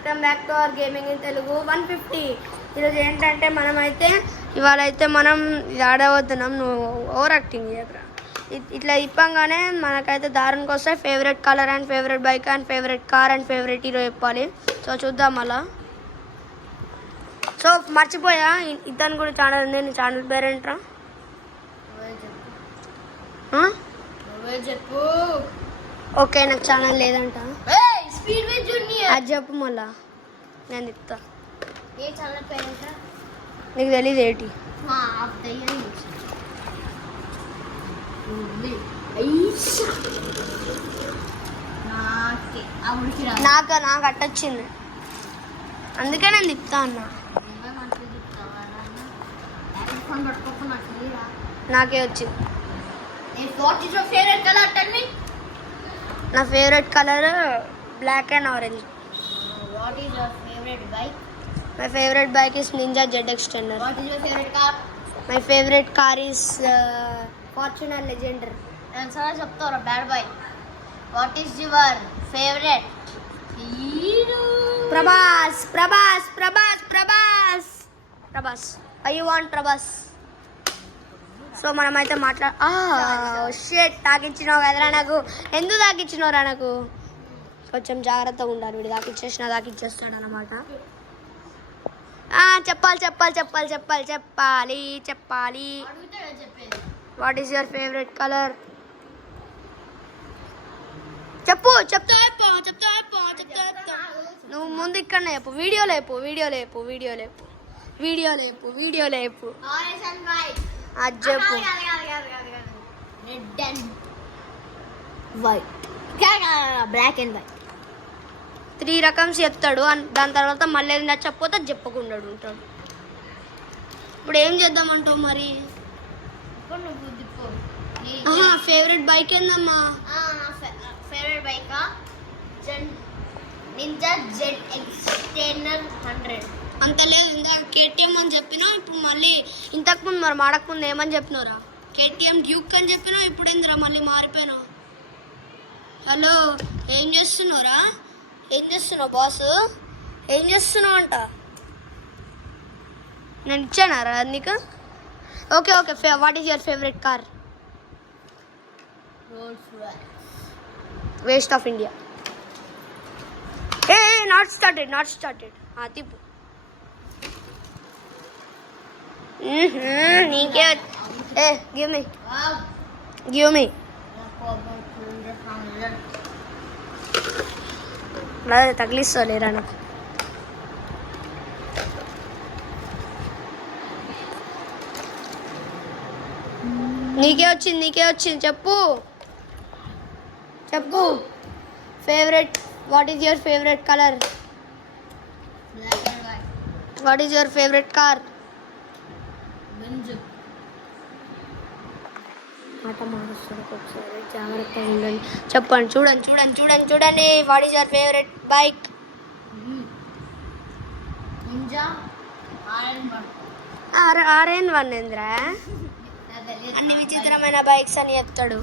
Welcome back to our gaming in Telugu 150. ఈరోజు ఏంటంటే ఇవాళైతే మనం ఇది ఆడబోతున్నాం. నువ్వు ఓవర్ యాక్టింగ్ చేయరా. ఇట్లా ఇప్పంగానే మనకైతే దారుణకి వస్తాయి. Favourite colour and favourite bike and favourite car and favourite hero చెప్పాలి. సో చూద్దాం అలా. సో మర్చిపోయా, ఇతను కూడా ఛానల్ ఉంది. నీ ఛానల్ పేరేంట్రా? చెప్పు. ఓకే, నాకు ఛానల్ లేదంట. అది చెప్పు మళ్ళా, నేను చెప్తా. ఏ ఛానల్ పేరేంట్రా? నీకు తెలీదు ఏంటి? నాకు అట్టొచ్చింది, అందుకే నేను తిప్తా అన్నా. నాకే వచ్చింది. నా favourite colour black and orange. What is your favorite bike? My favorite bike is Ninja ZX Extender. What is your favorite car? My favorite car is Fortuner Legender. Answer చెప్తారా bad boy. What is your favorite hero? Prabhas. Why you want Prabhas? So మనమైతే షేట్ తాకిచ్చినావు కదరా నాకు. ఎందుకు తాకిచ్చినవురా నాకు? కొంచెం జాగ్రత్తగా ఉండాలి. వీడు దాకిచ్చేస్తాడు అనమాట. చెప్పాలి. What is your favourite colour? చెప్తా. నువ్వు ముందు ఇక్కడనే చెప్పు. వీడియో లేపు. Orange and white. అది చెప్పు. Red and white. Black and white. 3 రకమ్స్ చెప్తాడు. దాని తర్వాత మళ్ళీ నచ్చకపోతే చెప్పకుండా ఉంటాడు. ఇప్పుడు ఏం చేద్దామంటావు మరి? ఫేవరెట్ బైక్ ఏందమ్మా? Favourite bike ninja ZX Extender 100. అంత లేదు. ఇందాక KTM అని చెప్పినా, ఇప్పుడు మళ్ళీ ఇంతకుముందు మరి మాడకముందు ఏమని చెప్పినవురా? KTM డ్యూక్ అని చెప్పినా, ఇప్పుడు ఏందిరా మళ్ళీ మారిపోయినావు? హలో, ఏం చేస్తున్నావురా? ఏం చేస్తున్నావు బాస్? ఏం చేస్తున్నావు అంట? నేను ఇచ్చానారా నీకు? Okay. What is your favourite car? Waste of India. Not started. తిప్పు. నీకే. Give me. అదే తగిలిస్తలేరా నాకు. నీకే వచ్చింది. చెప్పు. Favourite. What is your favourite colour? Black and white. What is your favourite car? మాట మారుస్తాడు ఒకసారి, జాగ్రత్తగా ఉండండి. చెప్పండి. చూడండి. What is your favourite bike? Ninja RN1 ఏంద్రా? అన్ని విచిత్రమైన బైక్స్ అని చెప్తాడు.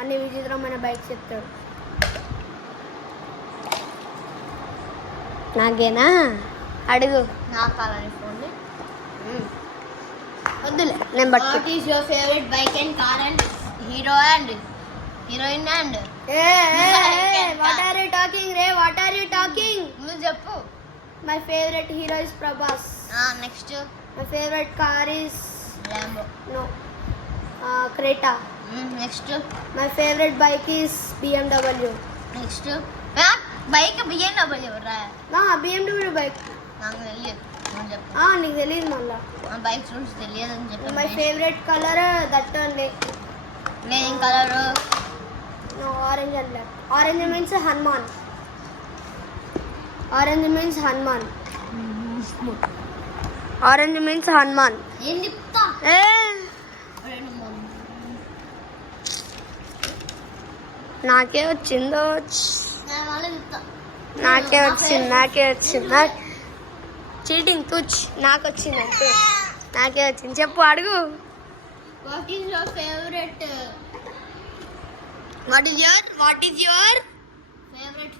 అన్ని విచిత్రమైన బైక్స్ చెప్తాడు. నాకేనా? అడుగు. నా కాలని ఫోన్ వద్దులే, నేను పట్టు. What is your favorite bike and car and hero and heroine and What are you talking? నువ్వు చెప్పు. My favorite hero is Prabhas. Next My favorite car is Lambo. Creta. Next My favorite bike is BMW. Next bike BMW రా. BMW bike. నాకు తెలియదు, నువ్వు చెప్పు. నీకు తెలియదు మళ్ళా. బైక్ రూల్స్ తెలియదు అని చెప్పి. My favorite color that only. నేను colour Orange and black. Orange means Hanuman. ఏం చెప్తా? నాకే వచ్చిందో. చీటింగ్ తుచ్. నాకు వచ్చింది అంతే. నాకే వచ్చింది. చెప్పు, అడుగు. What is your favorite What is your favorite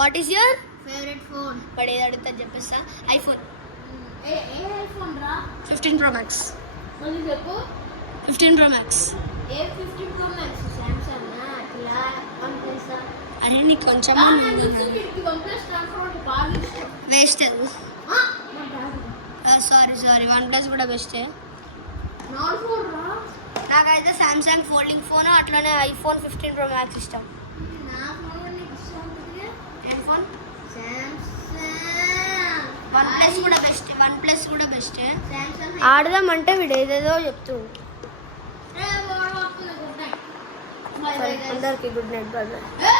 what is your favourite phone? వాడు ఏది అడుగుతా చెప్పేస్తా. ఐఫోన్ ఏ ఐఫోన్ రా? 15 Pro Max. మళ్ళీ చెప్పు. 15 Pro Max. ఏ 15 Pro Max? సామ్సంగ్ అట్లా వన్ ప్లస్. అరే నీకు కొంచెం వన్ ప్లస్ ట్రాన్స్ఫర్ బాగా ఇష్టం. వేస్ట్. సారీ వన్ ప్లస్ కూడా బెస్టే. నాట్ ఫోన్ రా. నాకైతే సామ్సంగ్ ఫోల్డింగ్ ఫోన్ అట్లనే ఐఫోన్ 15 Pro Max ఇష్టం. నా ఫోన్ నీకు ఇష్టం ఉంటుంది. ఏం ఫోన్? సామ్సంగ్. వన్ ప్లస్ కూడా బెస్ట్. వన్ ప్లస్ కూడా బెస్టే. సామ్సంగ్ ఆడదామంటే వీడు ఏదేదో చెప్తూ. ఏ వాడు వస్తుంది. Good night. అందరికి గుడ్ నైట్ బాయ్. ఏ